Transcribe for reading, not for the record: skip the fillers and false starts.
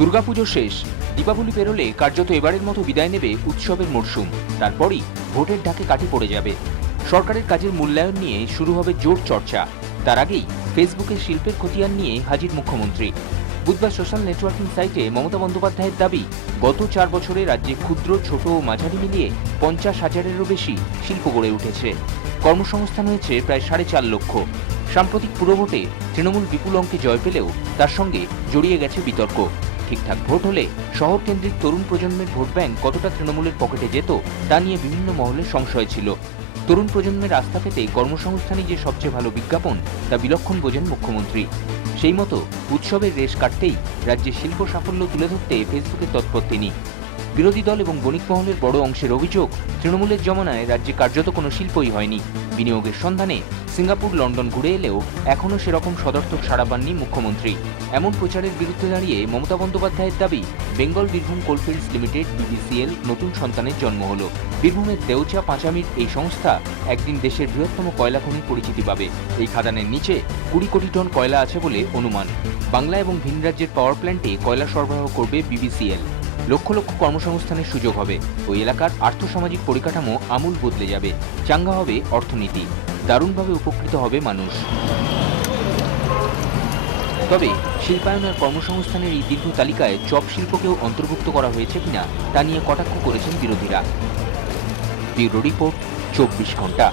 দুর্গাপুজো শেষ, দীপাবলি পেরোলে কার্যত এবারের মতো বিদায় নেবে উৎসবের মরশুম। তারপরই ভোটের ডাকে কাঠি পড়ে যাবে। সরকারের কাজের মূল্যায়ন নিয়ে শুরু হবে জোর চর্চা। তার আগেই ফেসবুকে শিল্পের খতিয়ান নিয়ে হাজির মুখ্যমন্ত্রী। বুধবার সোশ্যাল নেটওয়ার্কিং সাইটে মমতা বন্দ্যোপাধ্যায়ের দাবি, গত 4 বছরে রাজ্যে ক্ষুদ্র, ছোট ও মাঝারি মিলিয়ে 50,000-এরও বেশি শিল্প গড়ে উঠেছে। কর্মসংস্থান হয়েছে প্রায় 4.5 লক্ষ। সাম্প্রতিক পুরভোটে তৃণমূল বিপুল অঙ্কে জয় পেলেও তার সঙ্গে জড়িয়ে গেছে বিতর্ক। ঠিকঠাক ভোট হলে শহর কেন্দ্রিক তরুণ প্রজন্মের ভোট ব্যাংক কতটা তৃণমূলের পকেটে যেত তা নিয়ে বিভিন্ন মহলে সংশয় ছিল। তরুণ প্রজন্মের আস্থা পেতে কর্মসংস্থানই যে সবচেয়ে ভালো বিজ্ঞাপন তা বিলক্ষণ বোঝেন মুখ্যমন্ত্রী। সেই মতো উৎসবের রেশ কাটতেই রাজ্যে শিল্প সাফল্য তুলে ধরতে ফেসবুকে তৎপর তিনি। বিরোধী দল এবং বণিক মহলের বড় অংশের অভিযোগ, তৃণমূলের জমানায় রাজ্যে কার্যত কোনো শিল্পই হয়নি। বিনিয়োগের সন্ধানে সিঙ্গাপুর, লন্ডন ঘুরে এলেও এখনও সেরকম সদর্থক সাড়া পাননি মুখ্যমন্ত্রী। এমন প্রচারের বিরুদ্ধে দাঁড়িয়ে মমতা বন্দ্যোপাধ্যায়ের দাবি, Bengal Birbhum coalfields limited BBCL নতুন সন্তানের জন্ম হলো। বীরভূমের দেউচা পাঁচামির এই সংস্থা একদিন দেশের বৃহত্তম কয়লা খনি পরিচিতি পাবে। এই খাদানের নিচে 20 কোটি টন কয়লা আছে বলে অনুমান। বাংলা এবং ভিন রাজ্যের পাওয়ার প্ল্যান্টে কয়লা সরবরাহ করবে BBCL। লক্ষ লক্ষ কর্মসংস্থানের সুযোগ হবে। ওই এলাকার আর্থসামাজিক পরিকাঠামো আমূল বদলে যাবে। চাঙ্গা হবে অর্থনীতি। দারুণভাবে উপকৃত হবে মানুষ। তবে শিল্পায়ন আর কর্মসংস্থানের এই দীর্ঘ তালিকায় চপ শিল্পকেও অন্তর্ভুক্ত করা হয়েছে কিনা তা নিয়ে কটাক্ষ করেছেন বিরোধীরা। ব্যুরো রিপোর্ট, 24 ঘন্টা।